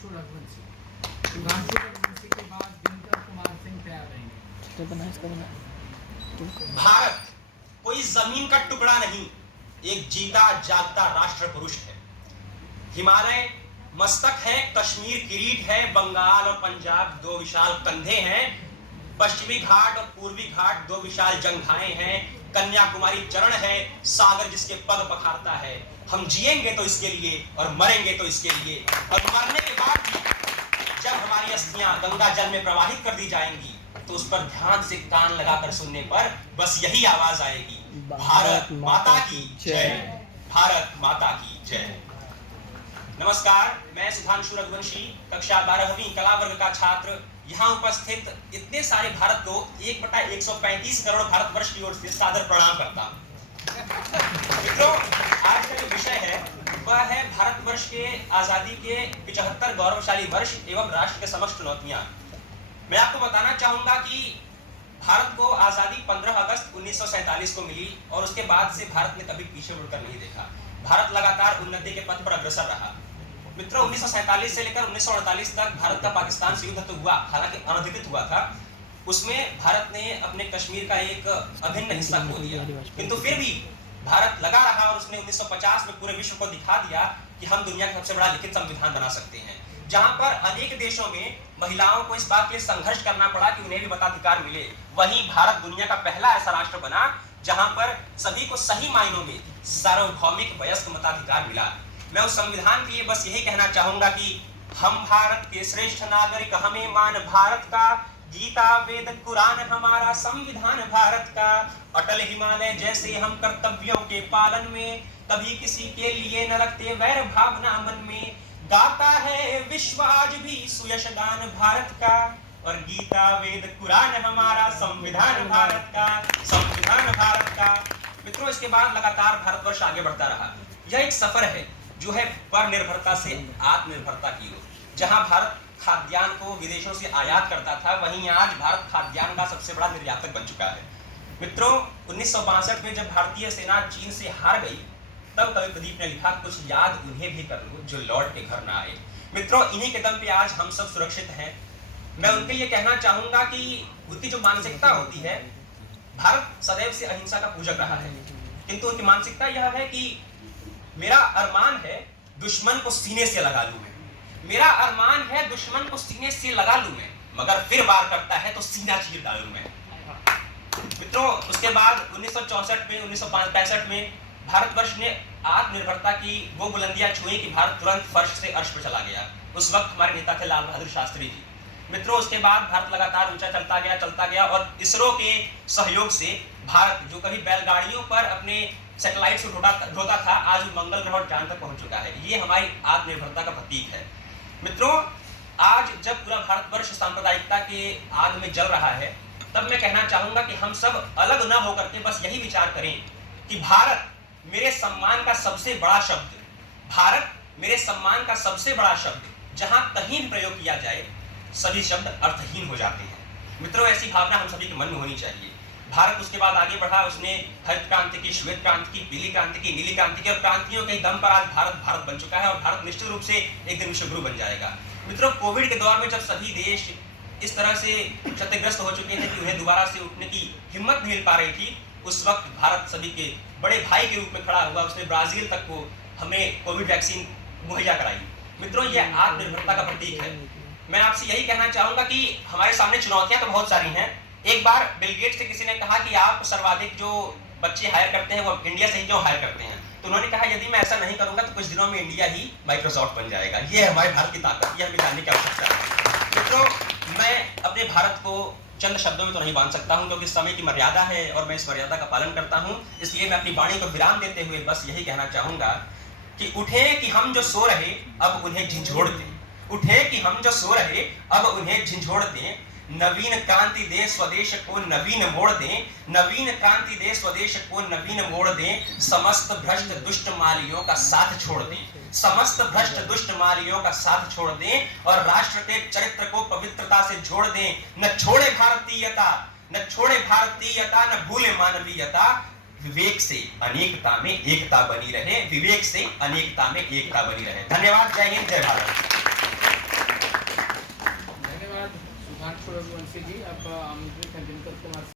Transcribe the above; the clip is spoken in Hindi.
सुधांशु रघुवंशी। सुधांशु रघुवंशी के बाद दिनकर कुमार सिंह तैयार रहेंगे। भारत कोई जमीन का टुकड़ा नहीं, एक जीता जागता राष्ट्र पुरुष है। हिमालय मस्तक है, कश्मीर किरीट है, बंगाल और पंजाब दो विशाल कंधे हैं, पश्चिमी घाट और पूर्वी घाट दो विशाल जंघाएं हैं, कन्याकुमारी चरण है, सागर जिसके पग पखारता है। हम जिएंगे तो इसके लिए और मरेंगे तो इसके लिए, और मरने के बाद भी जब हमारी अस्थियां गंगा जल में प्रवाहित कर दी जाएंगी तो उस पर ध्यान से कान लगाकर सुनने पर बस यही आवाज आएगी, भारत माता की जय, भारत माता की जय। नमस्कार, मैं सुधांशु रघुवंशी, कक्षा 12वीं कला वर्ग का छात्र, यहाँ उपस्थित इतने सारे भारत को 1/135 करोड़ भारतवर्ष की ओर से सादर प्रणाम करता हूँ। मित्रों, आज का जो विषय है वह है भारतवर्ष के आजादी के 75 गौरवशाली वर्ष एवं राष्ट्र के समक्ष चुनौतियां। मैं आपको बताना चाहूंगा कि भारत को आजादी 15 अगस्त 1947 को मिली और उसके बाद से भारत ने कभी पीछे मुड़कर नहीं देखा। भारत लगातार उन्नति के पथ पर अग्रसर रहा। मित्रों, 1947 से लेकर 1948 तक भारत का पाकिस्तान से युद्ध तो हुआ, हालांकि अनधिकृत हुआ था। उसमें भारत ने अपने कश्मीर का एक अभिन्न हिस्सा खो दिया, किंतु फिर भी भारत लगा रहा और उसने 1950 में पूरे विश्व को दिखा दिया कि हम दुनिया का सबसे बड़ा लिखित संविधान बना सकते हैं। जहां पर अनेक देशों में महिलाओं को इस बात के लिए संघर्ष करना पड़ा कि उन्हें भी मताधिकार मिले, वहीं भारत दुनिया का पहला ऐसा राष्ट्र बना जहां पर सभी को सही मायनों में सार्वभौमिक वयस्क मताधिकार मिला। मैं उस संविधान के लिए बस यही कहना चाहूंगा कि हम भारत के श्रेष्ठ नागरिक, हमें मान भारत का, गीता वेद कुरान हमारा संविधान भारत का, अटल हिमालय जैसे हम कर्तव्यों के पालन में, कभी किसी के लिए न रखते वैर भावना मन में, गाता है विश्व आज भी सुयश गान भारत का, और गीता वेद कुरान हमारा संविधान भारत का, संविधान भारत का। मित्रों, इसके बाद लगातार भारतवर्ष आगे बढ़ता रहा। यह एक सफर है जो है पर निर्भरता से आत्मनिर्भरता की ओर। जहां भारत खाद्यान्न को विदेशों से आयात करता था, वहीं आज भारत खाद्यान्न का सबसे बड़ा निर्यातक बन चुका है। मित्रों, 1962 में जब भारतीय सेना चीन से हार गई, तब कवि प्रदीप ने लिखा, कुछ याद उन्हें भी कर लो जो लौट के घर ना आए। मित्रों, इन्हीं के दम पे आज हम सब सुरक्षित हैं। मैं उनके लिए कहना चाहूंगा कि उनकी जो मानसिकता होती है, भारत सदैव से अहिंसा का पूजक रहा है, किंतु उनकी मानसिकता यह है कि मेरा अरमान है दुश्मन को सीने से लगा लूं मैं, मेरा अरमान है दुश्मन को सीने से लगा लूं मैं, मगर फिर वार करता है तो सीना चीर डालूं मैं। मित्रों, उसके बाद 1964 में 1965 में भारतवर्ष ने आत्मनिर्भरता की वो बुलंदियां छुई कि भारत तुरंत फर्श से अर्श पर चला गया। उस वक्त हमारे नेता थे लाल बहादुर शास्त्री जी। मित्रों, उसके बाद भारत लगातार ऊंचा चलता गया और इसरो के सहयोग से भारत जो कभी बैलगाड़ियों पर अपने सैटेलाइट से ढोता था, आज मंगल ग्रह और चांद तक पहुंच चुका है। ये हमारी आत्मनिर्भरता का प्रतीक है। मित्रों, आज जब पूरा भारतवर्ष सांप्रदायिकता के आग में जल रहा है, तब मैं कहना चाहूंगा कि हम सब अलग न होकर के बस यही विचार करें कि भारत मेरे सम्मान का सबसे बड़ा शब्द, भारत मेरे सम्मान का सबसे बड़ा शब्द, जहां कहीं प्रयोग किया जाए सभी शब्द अर्थहीन हो जाते हैं। मित्रों, ऐसी भावना हम सभी के मन में होनी चाहिए। भारत उसके बाद आगे बढ़ा, उसने हरित क्रांति की, श्वेत क्रांति की, पीली क्रांति की, नीली क्रांति की, और क्रांतियों के दम पर आज भारत बन चुका है और भारत निश्चित रूप से एक दिन विश्वगुरु बन जाएगा। मित्रों, कोविड के दौर में जब सभी देश इस तरह से क्षतिग्रस्त हो चुके थे कि उन्हें दोबारा से उठने की हिम्मत नहीं मिल पा रही थी, उस वक्त भारत सभी के बड़े भाई के रूप में खड़ा हुआ। उसने ब्राजील तक को हमें कोविड वैक्सीन मुहैया कराई। मित्रों, यह आत्मनिर्भरता का प्रतीक है। मैं आपसे यही कहना चाहूंगा कि हमारे सामने चुनौतियां तो बहुत सारी हैं। एक बार बिल गेट्स से किसी ने कहा कि आप सर्वाधिक जो बच्चे हायर करते हैं वो इंडिया से ही क्यों हायर करते हैं, तो उन्होंने कहा यदि मैं ऐसा नहीं करूंगा तो कुछ दिनों में इंडिया ही माइक्रोसॉफ्ट बन जाएगा। ये है हमारे भारत की ताकत, ये हमें जानने की आवश्यकता है। मित्रों, मैं अपने भारत को चंद शब्दों में तो नहीं बांध सकता हूं, क्योंकि समय की मर्यादा है और मैं इस मर्यादा का पालन करता हूं। इसलिए मैं अपनी वाणी को विराम देते हुए बस यही कहना चाहूंगा कि उठे कि हम जो सो रहे अब उन्हें झिझोड़ दें, उठे कि हम जो सो रहे अब उन्हें झिझोड़ दें, नवीन क्रांति दे स्वदेश को नवीन मोड़ दें, नवीन क्रांति दे स्वदेश को नवीन मोड़ दें, समस्त भ्रष्ट दुष्ट मालियों का साथ छोड़ दें, समस्त भ्रष्ट दुष्ट मालियों का साथ छोड़ दें और राष्ट्र के चरित्र को पवित्रता से जोड़ दें। न छोड़े भारतीयता, न छोड़े भारतीयता, न भूले मानवीयता, विवेक से अनेकता में एकता बनी रहे, विवेक से अनेकता में एकता बनी रहे। धन्यवाद। जय हिंद, जय भारत। रघुवंशी जी, अब आमंत्रित हैं दिनकर कुमार